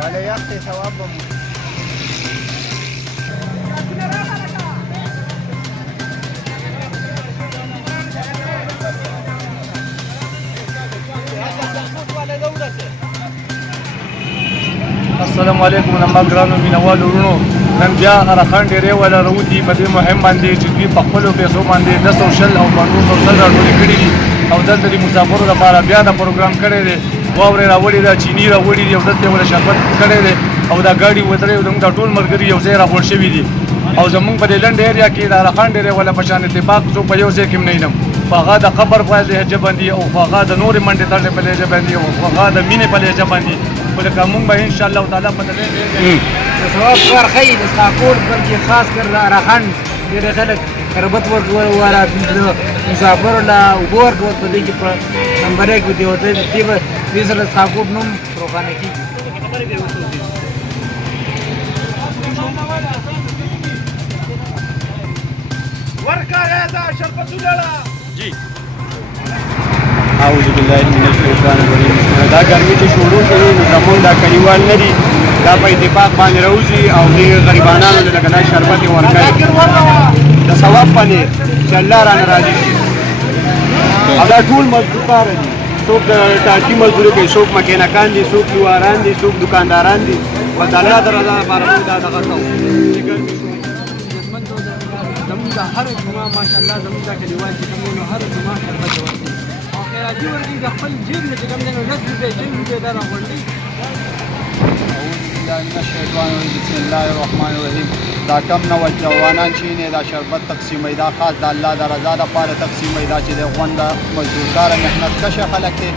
ولا يخفي ثوابهم. السلام علیکم نما ګرانو مینوالو ورونو نن بیا ارخان ډیرې ولا راوتی په دې مهم باندې چې دوی په خپلو پیسو باندې 200 او 500 راټولې کړي دي او دلته د مسافرو لپاره بیا د پروګرام کړی دی واورې راوړي ده چینی راوړي دي او دلته یې ولا شربت کړی دی او دا ګاډي ودرې زموږ د ټول ملګري یو ځای راغونډ شوي دي او زموږ په دې لنډ ایریا کې د ارخان ډیرې ولا په شان اتفاق څوک په یو ځای کې نه ینم په هغه د قبر په لهجه باندې او په هغه د نورې منډې تړلې په لهجه باندې او په هغه د مینې په لهجه باندې ولکه موږ به ان شاء الله تعالی په دې د ثواب کار خی د ساکور بلکې خاص کر ارخان ډېر خلک شربت ورکوي مسافر لا وګور په دې کې په نمبر 1 کې وته دې سره ساکور نوم روښانه کیږي ورکا دا شربت ولاله جی اعوذ بالله من الشیطان الرجیم دا ګرمي چې شروع کړي نو زمونږ دا کلیوال نه دي دا په اتفاق باندې راوځي او دې غریبانانو ته لکه دا شربت ورکوي د ثواب باندې چې الله رانه راضي شي او دا ټول مزدوران دي څوک د ټاټي مزدوري کوي څوک مکینکان دي څوک جواران دي څوک دکانداران دي و د الله د رضا لپاره موږ دا دغه کوو زمونږ هر جمعه ماشاءالله زمونږ دا کلیوال چې کوم نو هر جمعه شربت ورکوي راځي ورګي د خپل جیب نه چې کوم نه لږ روپۍ 10 روپۍ دا راغونډي اعوذ بالله من الشیطان الرجیم بسم الله الرحمن الرحیم دا کم نو جوانان چې نه دا شربت تقسیمې دا خاص د الله د رضا لپاره تقسیمې دا چې د غونډه مزدورکار محنت کشه خلک ته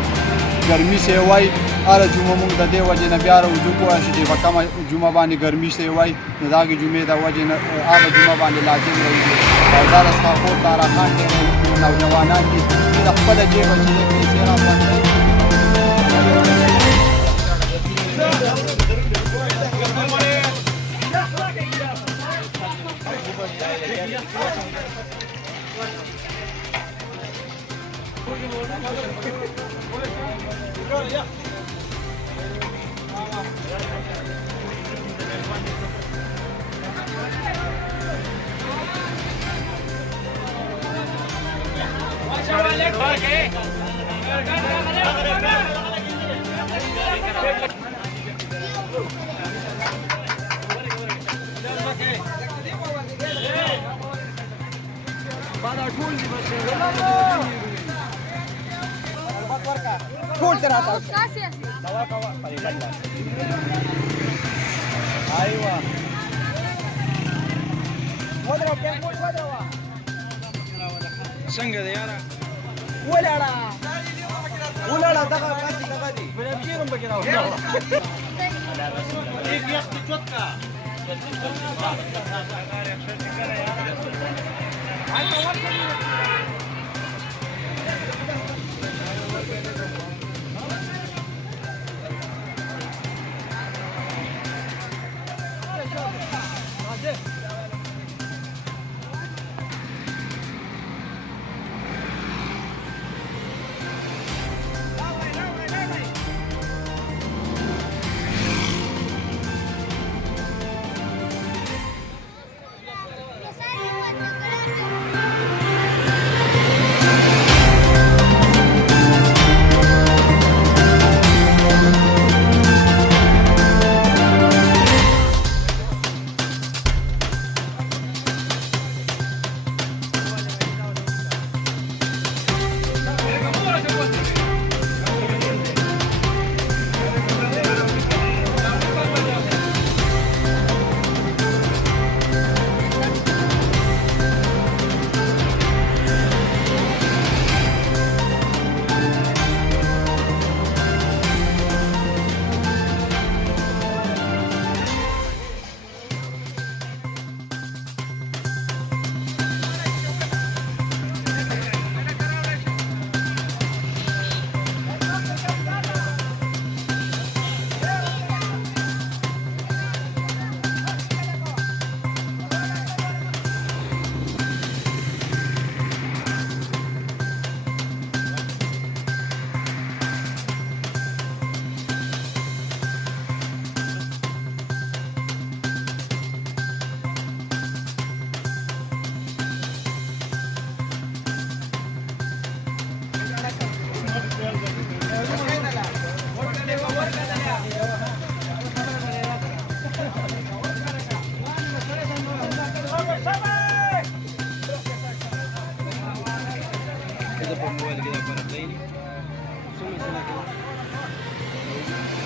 ګرمي سی وای اره جمعه مونږ د دې وجه نه بیا راوځو کوه چې په کومه جمعه باندې ګرمي سی وای نو داګه جمعه د وجه نه هغه جمعه باندې لازم راوځي او دا رسخه تارخان دي نوجوانان دي د خپل جیب چې پیسې را باندې ټول تر راته دوا کوا ايوه ودرو په موږ ودرو څنګه دی یاره ولاړه دغه پاتې دغه دی بل کېرم بګی راو یک یخ چوتکا موبايل كده فرق ليني ثم سنة كده